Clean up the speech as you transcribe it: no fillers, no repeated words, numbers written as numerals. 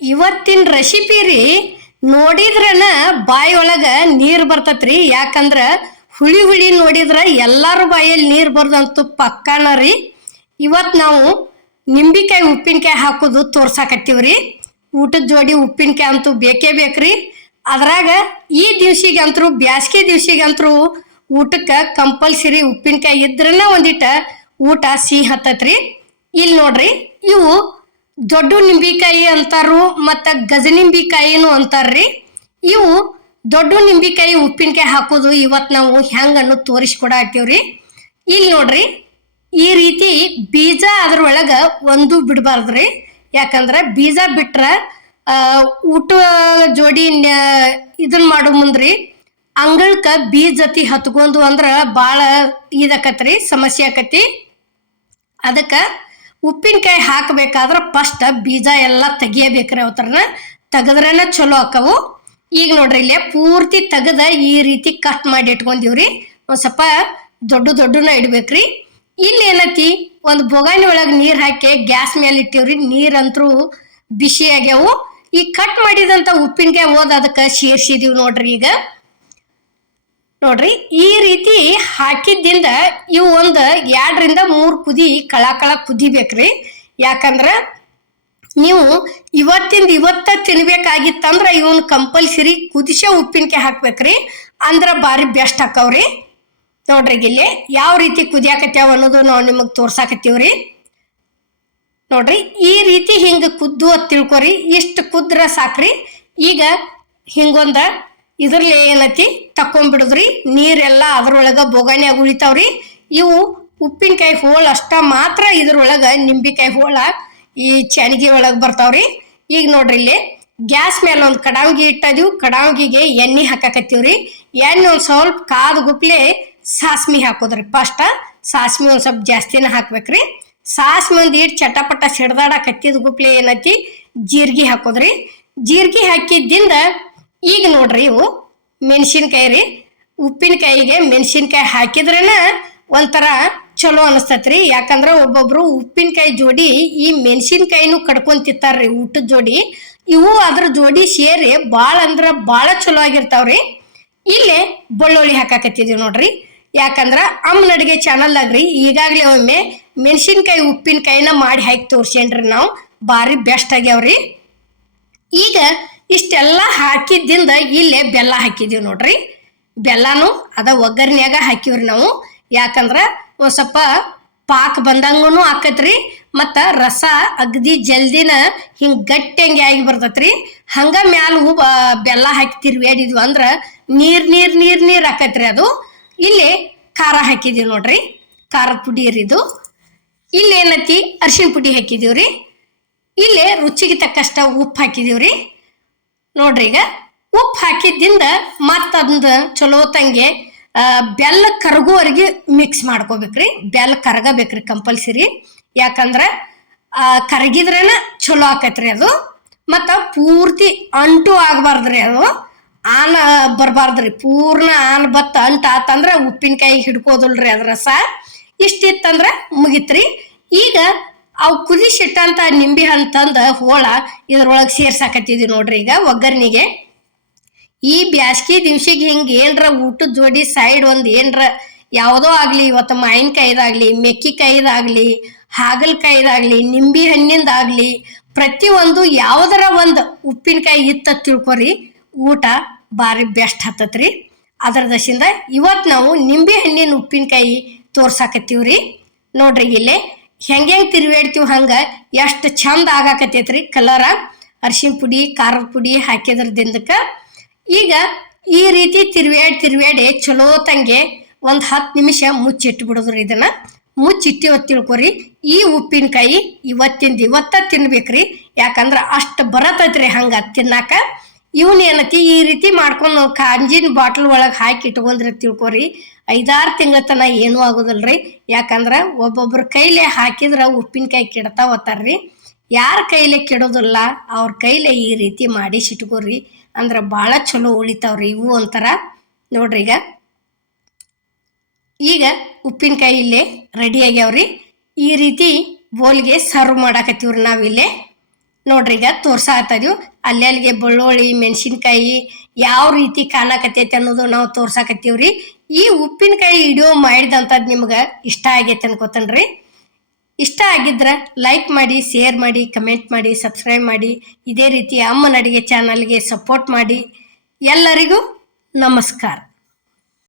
ಇವತ್ತಿನ ರೆಸಿಪಿ ರೀ ನೋಡಿದ್ರನ ಬಾಯಿ ಒಳಗ ನೀರು ಬರ್ತತ್ರಿ. ಯಾಕಂದ್ರ ಹುಳಿ ಹುಳಿ ನೋಡಿದ್ರ ಎಲ್ಲಾರು ಬಾಯಲ್ಲಿ ನೀರು ಬರ್ದಂತೂ ಪಕ್ಕಾನ ರೀ. ಇವತ್ತು ನಾವು ನಿಂಬಿಕಾಯಿ ಉಪ್ಪಿನಕಾಯಿ ಹಾಕೋದು ತೋರ್ಸಾಕತ್ತೀವ್ರಿ. ಊಟದ ಜೋಡಿ ಉಪ್ಪಿನಕಾಯಿ ಅಂತೂ ಬೇಕೇ ಬೇಕ್ರಿ. ಅದ್ರಾಗ ಈ ದಿವ್ಸಿಗಂತರೂ ಬ್ಯಾಸ್ಗೆ ದಿವ್ಸಿಗಂತರೂ ಊಟಕ್ಕೆ ಕಂಪಲ್ಸರಿ ಉಪ್ಪಿನಕಾಯಿ ಇದ್ರನ ಒಂದಿಟ ಊಟ ಸಿಹಿ ಹತ್ತತ್ರಿ. ಇಲ್ಲಿ ನೋಡ್ರಿ, ಇವು ದೊಡ್ಡ ನಿಂಬಿಕಾಯಿ ಅಂತಾರು ಮತ್ತು ಗಜನಿಂಬಿಕಾಯಿನೂ ಅಂತಾರ್ರಿ. ಇವು ದೊಡ್ಡ ನಿಂಬಿಕಾಯಿ ಉಪ್ಪಿನಕಾಯಿ ಹಾಕೋದು ಇವತ್ತು ನಾವು ಹೆಂಗೆ ಅನ್ನೋದು ತೋರಿಸ್ಕೊಡತ್ತೀವ್ರಿ. ಇಲ್ಲಿ ನೋಡ್ರಿ, ಈ ರೀತಿ ಬೀಜ ಅದ್ರೊಳಗೆ ಒಂದು ಬಿಡಬಾರ್ದ್ರಿ. ಯಾಕಂದ್ರೆ ಬೀಜ ಬಿಟ್ರೆ ಊಟ ಜೋಡಿ ಇದನ್ನ ಮಾಡೋ ಮುಂದ್ರಿ ಅಂಗಳಕ್ಕೆ ಬೀಜ ಜೊತೆ ಹತ್ಕೊಂಡು ಅಂದ್ರೆ ಭಾಳ ಇದಾಕತ್ರಿ, ಸಮಸ್ಯೆ ಆಕತಿ. ಅದಕ್ಕೆ ಉಪ್ಪಿನಕಾಯಿ ಹಾಕಬೇಕಾದ್ರೆ ಫಸ್ಟ್ ಬೀಜ ಎಲ್ಲ ತೆಗಿಯಬೇಕ್ರಿ. ಅವತ್ರನ ತೆಗೆದ್ರನ ಚಲೋ ಆಕವು. ಈಗ ನೋಡ್ರಿ, ಇಲ್ಲೇ ಪೂರ್ತಿ ತೆಗೆದ ಈ ರೀತಿ ಕಟ್ ಮಾಡಿ ಇಟ್ಕೊಂಡಿವ್ರಿ. ಒಂದು ಸ್ವಲ್ಪ ದೊಡ್ಡನ ಇಡ್ಬೇಕ್ರಿ. ಇಲ್ಲಿ ಏನೈತಿ, ಒಂದು ಬೊಗಾನಿ ಒಳಗೆ ನೀರು ಹಾಕಿ ಗ್ಯಾಸ್ ಮೇಲೆ ಇಟ್ಟಿವ್ರಿ. ನೀರಂತರೂ ಬಿಸಿ ಆಗ್ಯಾವು. ಈ ಕಟ್ ಮಾಡಿದಂಥ ಉಪ್ಪಿನಕಾಯಿ ಹೋದ ಅದಕ್ಕೆ ಸೇರ್ಸಿದೀವಿ ನೋಡ್ರಿ. ಈಗ ನೋಡ್ರಿ, ಈ ರೀತಿ ಹಾಕಿದ್ದಿಂದ ಇವು ಒಂದು 2-3 ಕುದಿ ಕಳ ಕುದಿಬೇಕ್ರಿ. ಯಾಕಂದ್ರೆ ನೀವು ಇವತ್ತ ತಿನ್ಬೇಕಾಗಿತ್ತಂದ್ರೆ ಇವನ್ ಕಂಪಲ್ಸರಿ ಕುದಿಸೋ ಉಪ್ಪಿನಕಾಯಿ ಹಾಕ್ಬೇಕ್ರಿ. ಅಂದ್ರೆ ಭಾರಿ ಬೆಸ್ಟ್ ಹಾಕವ್ರಿ. ನೋಡ್ರಿ, ಇಲ್ಲಿ ಯಾವ ರೀತಿ ಕುದಿಯಾಕತ್ಯಾವ ಅನ್ನೋದು ನಾವು ನಿಮಗೆ ತೋರ್ಸಾಕತ್ತೀವ್ರಿ. ನೋಡ್ರಿ, ಈ ರೀತಿ ಹಿಂಗೆ ಕುದ್ದು ಅಂತ ತಿಳ್ಕೊರಿ. ಇಷ್ಟು ಕುದ್ರ ಸಾಕ್ರಿ. ಈಗ ಹಿಂಗೊಂದ ಇದ್ರಲ್ಲಿ ಏನೈತಿ ತಕೊಂಡ್ಬಿಡುದ್ರಿ. ನೀರೆಲ್ಲ ಅದ್ರೊಳಗೆ ಬೊಗಾನ್ಯಾಗ ಉಳಿತಾವ್ರಿ. ಇವು ಉಪ್ಪಿನಕಾಯಿ ಹೋಳು ಅಷ್ಟ ಮಾತ್ರ ಇದ್ರೊಳಗೆ ನಿಂಬಿಕಾಯಿ ಹೋಳ ಈ ಚಾನಿಗೆ ಒಳಗೆ ಬರ್ತಾವ್ರಿ. ಈಗ ನೋಡ್ರಿ, ಇಲ್ಲಿ ಗ್ಯಾಸ್ ಮೇಲೆ ಒಂದು ಕಡಾವ್ಗಿ ಇಟ್ಟದೀವಿ. ಕಡಾವ್ಗಿಗೆ ಎಣ್ಣೆ ಹಾಕಾಕತ್ತೀವ್ರಿ. ಎಣ್ಣೆ ಒಂದು ಸ್ವಲ್ಪ ಕಾದ ಗುಪ್ಲೆ ಸಾಸ್ಮಿ ಹಾಕೋದ್ರಿ. ಫಸ್ಟ್ ಸಾಸ್ಮಿ ಒಂದು ಸ್ವಲ್ಪ ಜಾಸ್ತಿನ ಹಾಕ್ಬೇಕ್ರಿ. ಸಾಸ್ಮಿ ಒಂದು ಇಟ್ಟು ಚಟಪಟ ಸಿಡ್ದಾಡಕತ್ತಿದ ಗುಪ್ಲೆ ಏನೈತಿ ಜೀರಿಗೆ ಹಾಕೋದ್ರಿ. ಜೀರಿಗೆ ಹಾಕಿದ್ದಿಂದ ಈಗ ನೋಡ್ರಿ, ಇವು ಮೆಣಸಿನ್ಕಾಯಿ ರೀ. ಉಪ್ಪಿನಕಾಯಿಗೆ ಮೆಣಸಿನ್ಕಾಯಿ ಹಾಕಿದ್ರನ ಒಂಥರ ಚಲೋ ಅನಿಸ್ತತ್ರಿ. ಯಾಕಂದ್ರೆ ಒಬ್ಬೊಬ್ರು ಉಪ್ಪಿನಕಾಯಿ ಜೋಡಿ ಈ ಮೆಣಸಿನ್ಕಾಯಿನೂ ಕಡ್ಕೊಂಡ್ ತಿಂತಾರ್ರಿ ಊಟದ ಜೋಡಿ. ಇವು ಅದ್ರ ಜೋಡಿ ಸೇರಿ ಭಾಳ ಅಂದ್ರೆ ಭಾಳ ಚಲೋ ಆಗಿರ್ತಾವ್ರಿ. ಇಲ್ಲೇ ಬೆಳ್ಳುಳ್ಳಿ ಹಾಕಾಕತ್ತಿದೀವಿ ನೋಡ್ರಿ. ಯಾಕಂದ್ರ ಅಮ್ಮನ ಅಡುಗೆ ಚಾನಲ್ದಾಗ್ರಿ ಈಗಾಗಲೇ ಒಮ್ಮೆ ಮೆಣಸಿನ್ಕಾಯಿ ಉಪ್ಪಿನಕಾಯಿನ ಮಾಡಿ ಹಾಕಿ ತೋರ್ಸೇನ್ರಿ ನಾವು. ಭಾರಿ ಬೆಸ್ಟ್ ಆಗ್ಯಾವ್ರಿ. ಈಗ ಇಷ್ಟೆಲ್ಲ ಹಾಕಿದ್ದಿಂದ ಇಲ್ಲೇ ಬೆಲ್ಲ ಹಾಕಿದೀವಿ ನೋಡ್ರಿ. ಬೆಲ್ಲನೂ ಅದ ಒಗ್ಗರ್ನ್ಯಾಗ ಹಾಕಿವ್ರಿ ನಾವು. ಯಾಕಂದ್ರೆ ಒಂದು ಸ್ವಲ್ಪ ಪಾಕ್ ಬಂದಂಗೂ ಆಕತ್ರಿ. ಮತ್ತು ರಸ ಅಗದಿ ಜಲ್ದಿನ ಹಿಂಗೆ ಗಟ್ಟಿಯಂಗೆ ಆಗಿ ಬರ್ತೈತ್ರಿ. ಹಂಗ ಮ್ಯಾಲ ಬೆಲ್ಲ ಹಾಕಿ ತಿರ್ವೇಡಿದ್ವಿ ಅಂದ್ರೆ ನೀರು ಆಕತ್ರಿ ಅದು. ಇಲ್ಲಿ ಖಾರ ಹಾಕಿದೀವಿ ನೋಡ್ರಿ, ಖಾರದ ಪುಡಿ ಇರಿದು. ಇಲ್ಲಿ ಏನೈತಿ ಅರಿಶಿನ ಪುಡಿ ಹಾಕಿದೀವ್ರಿ. ಇಲ್ಲೇ ರುಚಿಗೆ ತಕ್ಕಷ್ಟ ಉಪ್ಪು ಹಾಕಿದೀವ್ರಿ. ನೋಡ್ರಿ, ಈಗ ಉಪ್ಪು ಹಾಕಿದ್ದಿಂದ ಮತ್ತದನ್ನ ಚಲೋ ತಂಗೆ ಬೆಲ್ಲ ಕರಗುವವರೆಗೆ ಮಿಕ್ಸ್ ಮಾಡ್ಕೋಬೇಕ್ರಿ. ಬೆಲ್ಲ ಕರಗಬೇಕ್ರಿ ಕಂಪಲ್ಸರಿ. ಯಾಕಂದ್ರೆ ಕರಗಿದ್ರೇನ ಚಲೋ ಆಕೈತ್ರಿ ಅದು. ಮತ್ತು ಪೂರ್ತಿ ಅಂಟು ಆಗಬಾರ್ದ್ರಿ. ಅದು ಆನ ಬರಬಾರ್ದ್ರಿ. ಪೂರ್ಣ ಆನ್ ಬತ್ತ ಅಂಟು ಆತಂದ್ರೆ ಉಪ್ಪಿನಕಾಯಿ ಹಿಡ್ಕೋದಿಲ್ರಿ ಅದ್ರ ರಸ. ಇಷ್ಟಿತ್ತಂದ್ರೆ ಮುಗಿತ್ರಿ. ಈಗ ಅವು ಕುದಿಸಿಟ್ಟಂತ ನಿಂಬೆ ಹಣ್ಣು ತಂದ ಹೋಳ ಇದ್ರೊಳಗೆ ಸೇರ್ಸಾಕತ್ತಿದ್ವಿ ನೋಡ್ರಿ. ಈಗ ಒಗ್ಗರ್ನಿಗೆ ಈ ಬ್ಯಾಸ್ಗಿ ದಿವ್ಸಿಗೆ ಹಿಂಗೆ ಏನರ ಊಟದ ಜೋಡಿ ಸೈಡ್ ಒಂದು ಏನರ ಯಾವುದೋ ಆಗಲಿ, ಇವತ್ತು ಮಾವಿನಕಾಯಿದಾಗಲಿ, ಮೆಕ್ಕಿಕಾಯಿದಾಗಲಿ, ಹಾಗಲಕಾಯಿದಾಗಲಿ, ನಿಂಬೆ ಹಣ್ಣಿಂದಾಗಲಿ, ಪ್ರತಿಯೊಂದು ಯಾವುದರ ಒಂದು ಉಪ್ಪಿನಕಾಯಿ ಇತ್ತ ತಿಳ್ಕೊರಿ, ಊಟ ಭಾರಿ ಬೆಸ್ಟ್ ಹತ್ತತ್ರಿ. ಅದರ ದಶಿಂದ ಇವತ್ತು ನಾವು ನಿಂಬೆ ಹಣ್ಣಿನ ಉಪ್ಪಿನಕಾಯಿ ತೋರ್ಸಾಕತ್ತೀವ್ರಿ. ನೋಡ್ರಿ, ಇಲ್ಲೇ ಹೆಂಗೆ ತಿರುವೇಡ್ತೀವಿ ಹಂಗೆ ಎಷ್ಟು ಚಂದ ಆಗಾಕತ್ತೈತ್ರಿ ಕಲರ. ಅರಿಶಿನ ಪುಡಿ ಖಾರದ ಪುಡಿ ಹಾಕಿದ್ರದಿಂದಕ್ಕೆ ಈಗ ಈ ರೀತಿ ತಿರುವೇಡಿ ಚಲೋ ತಂಗೆ ಒಂದು 10 ನಿಮಿಷ ಮುಚ್ಚಿಟ್ಬಿಡೋದ್ರಿ. ಇದನ್ನ ಮುಚ್ಚಿಟ್ಟಿವ ತಿಳ್ಕೊರಿ. ಈ ಉಪ್ಪಿನಕಾಯಿ ಇವತ್ತ ತಿನ್ಬೇಕ್ರಿ. ಯಾಕಂದ್ರೆ ಅಷ್ಟು ಬರತೈತ್ರಿ ಹಂಗೆ ತಿನ್ನಾಕ. ಇವನ್ ಏನತಿ ಈ ರೀತಿ ಮಾಡ್ಕೊಂಡು ಕಾಂಜಿನ ಬಾಟ್ಲ್ ಒಳಗೆ ಹಾಕಿ ಇಟ್ಕೊಂಡ್ರಿ ತಿಳ್ಕೊರಿ, 5-6 ತಿಂಗಳ ತನ ಏನೂ ಆಗೋದಿಲ್ರಿ. ಯಾಕಂದ್ರೆ ಒಬ್ಬೊಬ್ರ ಕೈಲೇ ಹಾಕಿದ್ರೆ ಉಪ್ಪಿನಕಾಯಿ ಕೆಡ್ತಾವತ್ತಾರ್ರಿ. ಯಾರ ಕೈಲೇ ಕೆಡೋದಿಲ್ಲ ಅವ್ರ ಕೈಲೇ ಈ ರೀತಿ ಮಾಡಿ ಸಿಟ್ಕೋರಿ. ಅಂದ್ರೆ ಭಾಳ ಚಲೋ ಉಳಿತಾವ್ರಿ ಇವು ಒಂಥರ. ನೋಡ್ರಿ, ಈಗ ಉಪ್ಪಿನಕಾಯಿ ಇಲ್ಲೇ ರೆಡಿ ಆಗ್ಯಾವ್ರಿ. ಈ ರೀತಿ ಬೋಲ್ಗೆ ಸರ್ವ್ ಮಾಡಾಕತ್ತೀವ್ರಿ ನಾವಿಲ್ಲೇ. ನೋಡ್ರಿ ಈಗ ತೋರ್ಸಾಕತ್ತಿದ್ವಿ ಅಲ್ಲಿಗೆ ಬೆಳ್ಳುಳ್ಳಿ ಮೆಣಸಿನ್ಕಾಯಿ ಯಾವ ರೀತಿ ಕಾಣಕತ್ತೈತಿ ಅನ್ನೋದು ನಾವು ತೋರ್ಸಾಕತ್ತೀವ್ರಿ. ಈ ಉಪ್ಪಿನಕಾಯಿ ವಿಡಿಯೋ ಮಾಡಿದಂಥದ್ದು ನಿಮ್ಗೆ ಇಷ್ಟ ಆಗೈತೆ ಅನ್ಕೋತನ್ರಿ. ಇಷ್ಟ ಆಗಿದ್ರೆ ಲೈಕ್ ಮಾಡಿ, ಶೇರ್ ಮಾಡಿ, ಕಮೆಂಟ್ ಮಾಡಿ, ಸಬ್ಸ್ಕ್ರೈಬ್ ಮಾಡಿ. ಇದೇ ರೀತಿ ಅಮ್ಮನ ಅಡಿಗೆ ಚಾನಲ್ಗೆ ಸಪೋರ್ಟ್ ಮಾಡಿ. ಎಲ್ಲರಿಗೂ ನಮಸ್ಕಾರ.